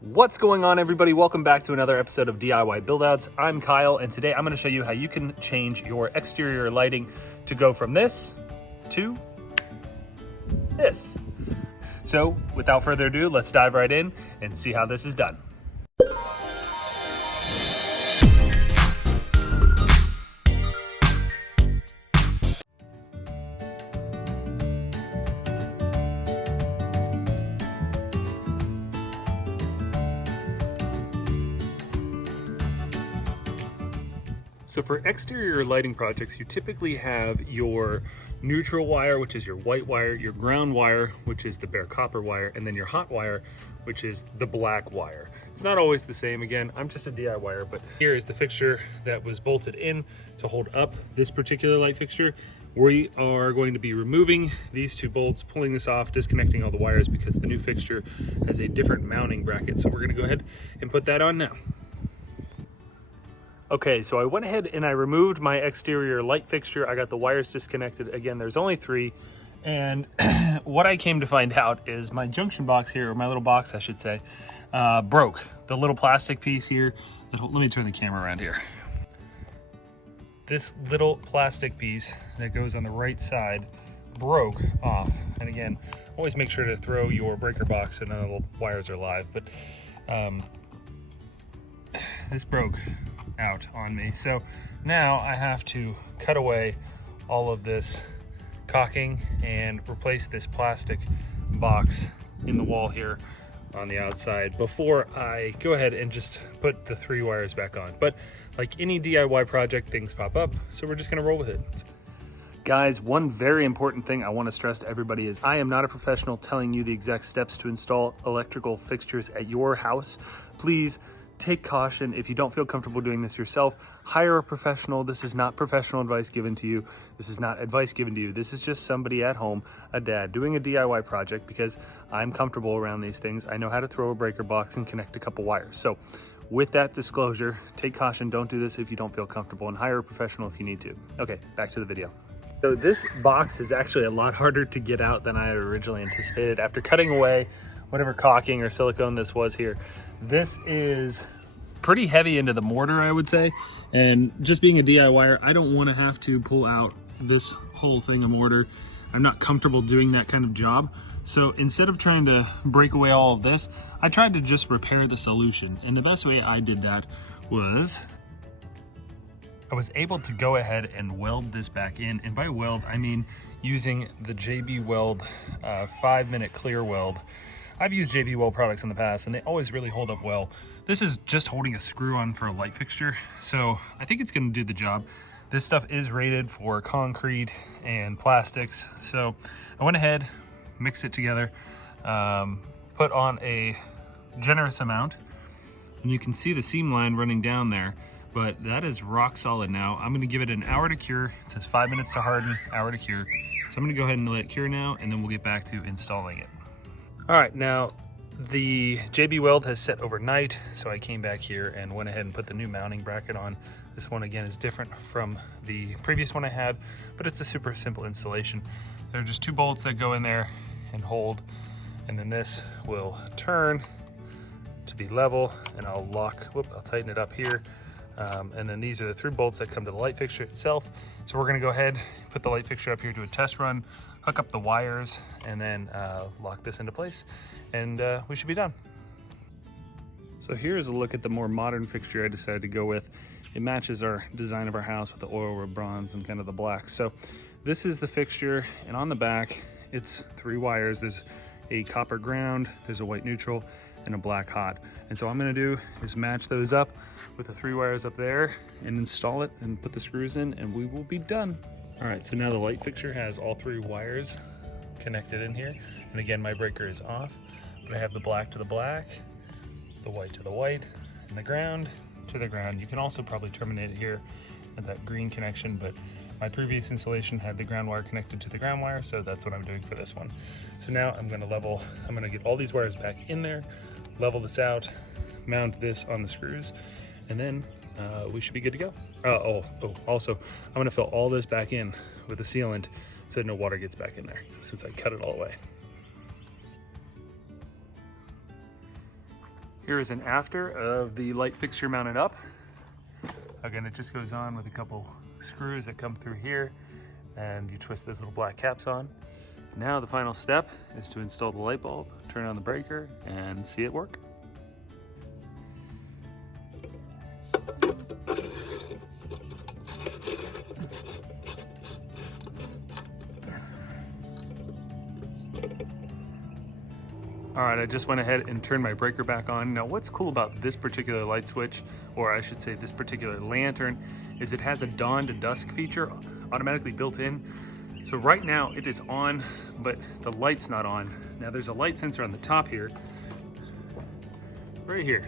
What's going on, everybody? Welcome back to another episode of DIY Buildouts. I'm Kyle, and today I'm going to show you how you can change your exterior lighting to go from this to this. So without further ado, let's dive right in and see how this is done. So for exterior lighting projects, you typically have your neutral wire, which is your white wire, your ground wire, which is the bare copper wire, and then your hot wire, which is the black wire. It's not always the same. Again, I'm just a DIYer, but here is the fixture that was bolted in to hold up this particular light fixture. We are going to be removing these two bolts, pulling this off, disconnecting all the wires because the new fixture has a different mounting bracket. So we're going to go ahead and put that on now. Okay, so I went ahead and I removed my exterior light fixture. I got the wires disconnected. Again, there's only three. And what I came to find out is my junction box here, or my little box, I should say, broke. The little plastic piece here. Let me turn the camera around here. This little plastic piece that goes on the right side broke off. And again, always make sure to throw your breaker box so none of the wires are live. But this broke out on me. So now I have to cut away all of this caulking and replace this plastic box in the wall here on the outside before I go ahead and just put the three wires back on. But like any DIY project, things pop up, so we're just gonna roll with it. Guys, one very important thing I want to stress to everybody is I am not a professional telling you the exact steps to install electrical fixtures at your house. Please take caution. If you don't feel comfortable doing this yourself, hire a professional. This is not professional advice given to you. This is not advice given to you. This is just somebody at home, a dad, doing a DIY project because I'm comfortable around these things. I know how to throw a breaker box and connect a couple wires. So with that disclosure, take caution. Don't do this if you don't feel comfortable, and hire a professional if you need to. Okay, back to the video. So this box is actually a lot harder to get out than I had originally anticipated. After cutting away whatever caulking or silicone this was here, this is pretty heavy into the mortar, I would say. And just being a DIYer, I don't want to have to pull out this whole thing of mortar. I'm not comfortable doing that kind of job. So instead of trying to break away all of this, I tried to just repair the solution. And the best way I did that was I was able to go ahead and weld this back in. And by weld, I mean using the JB Weld 5-minute clear weld. I've used JB Weld products in the past and they always really hold up well. This is just holding a screw on for a light fixture, so I think it's gonna do the job. This stuff is rated for concrete and plastics, so I went ahead, mixed it together, put on a generous amount, and you can see the seam line running down there, but that is rock solid now. I'm gonna give it an hour to cure. It says 5 minutes to harden, hour to cure. So I'm gonna go ahead and let it cure now, and then we'll get back to installing it. All right, now the JB Weld has set overnight, so I came back here and went ahead and put the new mounting bracket on. This one again is different from the previous one I had, but it's a super simple installation. There are just two bolts that go in there and hold, and then this will turn to be level, and I'll I'll tighten it up here. And then these are the three bolts that come to the light fixture itself. So we're gonna go ahead, put the light fixture up here to a test run, hook up the wires, and then lock this into place, and we should be done. So here's a look at the more modern fixture I decided to go with. It matches our design of our house with the oil rub bronze and kind of the black. So this is the fixture, and on the back, it's three wires. There's a copper ground, there's a white neutral, and a black hot. And so what I'm gonna do is match those up with the three wires up there and install it and put the screws in, and we will be done. All right, so now the light fixture has all three wires connected in here. And again, my breaker is off, but I have the black to the black, the white to the white, and the ground to the ground. You can also probably terminate it here at that green connection, but my previous installation had the ground wire connected to the ground wire, so that's what I'm doing for this one. So now I'm gonna get all these wires back in there, level this out, mount this on the screws, and then we should be good to go. Also, I'm gonna fill all this back in with a sealant so no water gets back in there since I cut it all away. Here is an after of the light fixture mounted up. Again, it just goes on with a couple screws that come through here, and you twist those little black caps on. Now the final step is to install the light bulb, turn on the breaker, and see it work. All right, I just went ahead and turned my breaker back on. Now, what's cool about this particular light switch, or I should say this particular lantern, is it has a dawn to dusk feature automatically built in. So right now it is on, but the light's not on. Now there's a light sensor on the top here, right here.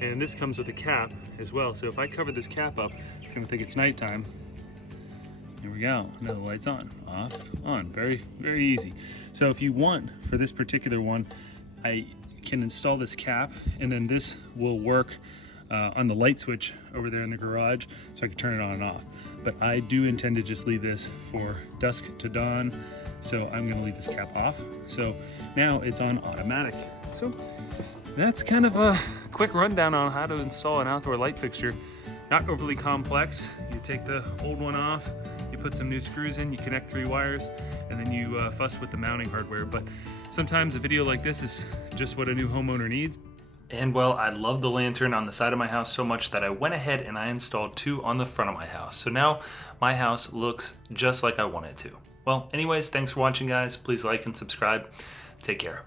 And this comes with a cap as well. So if I cover this cap up, it's gonna think it's nighttime. Here we go, now the light's on, off, on, very, very easy. So if you want, for this particular one, I can install this cap, and then this will work on the light switch over there in the garage, so I can turn it on and off. But I do intend to just leave this for dusk to dawn, so I'm gonna leave this cap off. So now it's on automatic. So that's kind of a quick rundown on how to install an outdoor light fixture. Not overly complex. You take the old one off, you put some new screws in, you connect 3 wires, and then you fuss with the mounting hardware. But sometimes a video like this is just what a new homeowner needs. And well, I love the lantern on the side of my house so much that I went ahead and I installed 2 on the front of my house. So now my house looks just like I want it to. Well, anyways, thanks for watching, guys. Please like and subscribe. Take care.